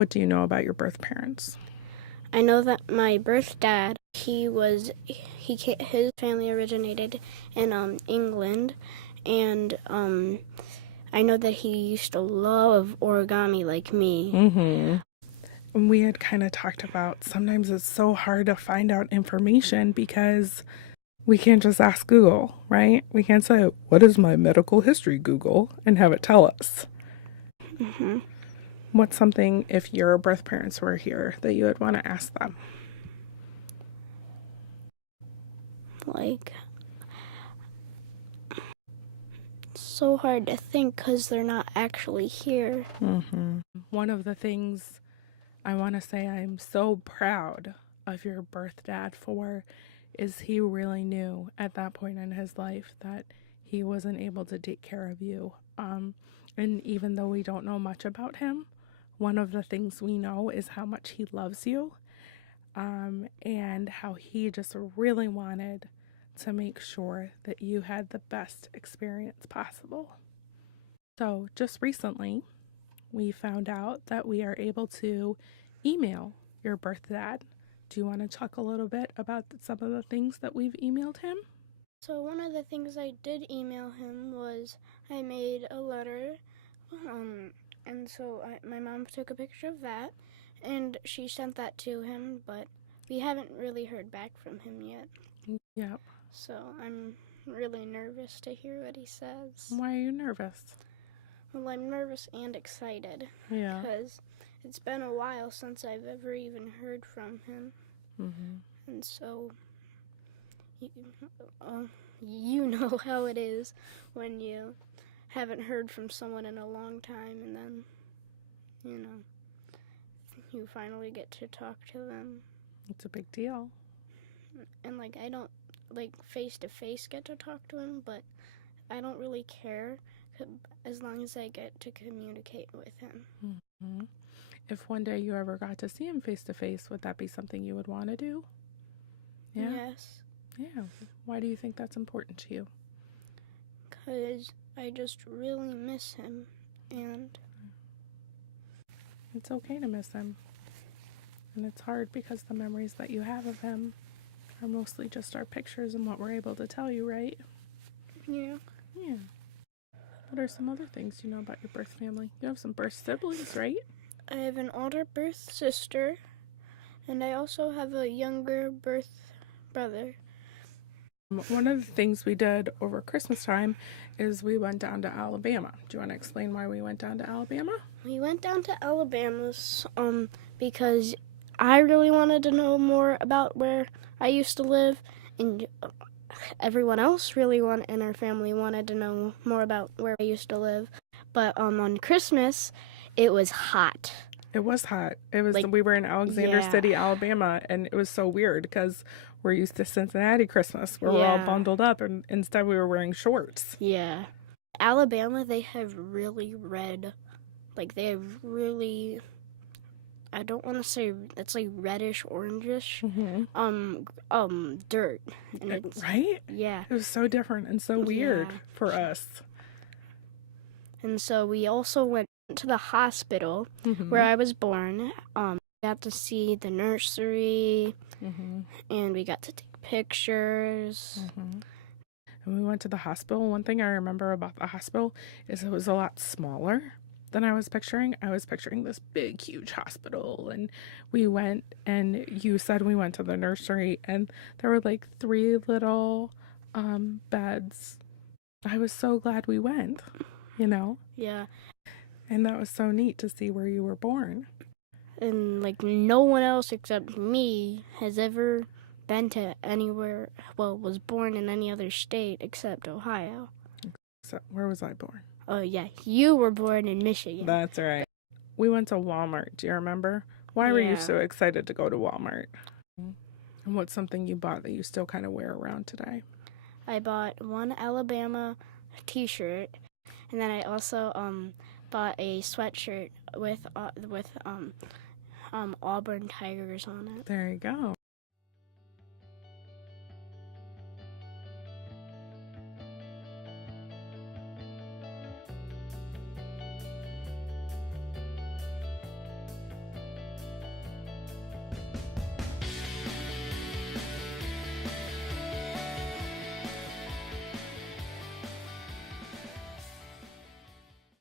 What do you know about your birth parents? I know that my birth dad, his family originated in England, and I know that he used to love origami like me. Mm-hmm. And we had kind of talked about sometimes it's so hard to find out information because we can't just ask Google, right? We can't say, "What is my medical history, Google?" and have it tell us. Mm-hmm. What's something, if your birth parents were here, that you would want to ask them? Like, so hard to think because they're not actually here. Mm-hmm. One of the things I want to say I'm so proud of your birth dad for is he really knew at that point in his life that he wasn't able to take care of you. And even though we don't know much about him, one of the things we know is how much he loves you, and how he just really wanted to make sure that you had the best experience possible. So just recently, we found out that we are able to email your birth dad. Do you want to talk a little bit about some of the things that we've emailed him? So one of the things I did email him was I made a letter, and so my mom took a picture of that, and she sent that to him, but we haven't really heard back from him yet. Yep. So I'm really nervous to hear what he says. Why are you nervous? Well, I'm nervous and excited. Yeah. Because it's been a while since I've ever even heard from him. Mm-hmm. And so, you know how it is when you haven't heard from someone in a long time and then, you finally get to talk to them. It's a big deal. And, I don't, face to face get to talk to him, but I don't really care as long as I get to communicate with him. Mm-hmm. If one day you ever got to see him face to face, would that be something you would want to do? Yeah? Yes. Yeah. Why do you think that's important to you? Because I just really miss him, and it's okay to miss him. And it's hard because the memories that you have of him are mostly just our pictures and what we're able to tell you, right? Yeah. Yeah. What are some other things you know about your birth family? You have some birth siblings, right? I have an older birth sister, and I also have a younger birth brother. One of the things we did over Christmas time is we went down to Alabama. Do you want to explain why we went down to Alabama? We went down to Alabama because I really wanted to know more about where I used to live, and everyone else in our family wanted to know more about where I used to live. But on Christmas, it was hot. It was hot. We were in Alexander City, Alabama, and it was so weird because we're used to Cincinnati Christmas where we're all bundled up, and instead we were wearing shorts. Yeah. Alabama, they have really red, I don't want to say, it's reddish orangish, dirt. And right? Yeah. It was so different and so weird for us. And so we also went to the hospital where I was born. We got to see the nursery, and we got to take pictures. And we went to the hospital. One thing I remember about the hospital is it was a lot smaller than I was picturing. I was picturing this big, huge hospital. And we went, and you said we went to the nursery, and there were 3 little beds. I was so glad we went, Yeah. And that was so neat to see where you were born. And no one else except me has ever been to anywhere, was born in any other state except Ohio. So where was I born? Oh yeah, you were born in Michigan. That's right. We went to Walmart. Do you remember? Why were you so excited to go to Walmart? And what's something you bought that you still kind of wear around today? I bought one Alabama t-shirt, and then I also bought a sweatshirt with Auburn Tigers on it. There you go.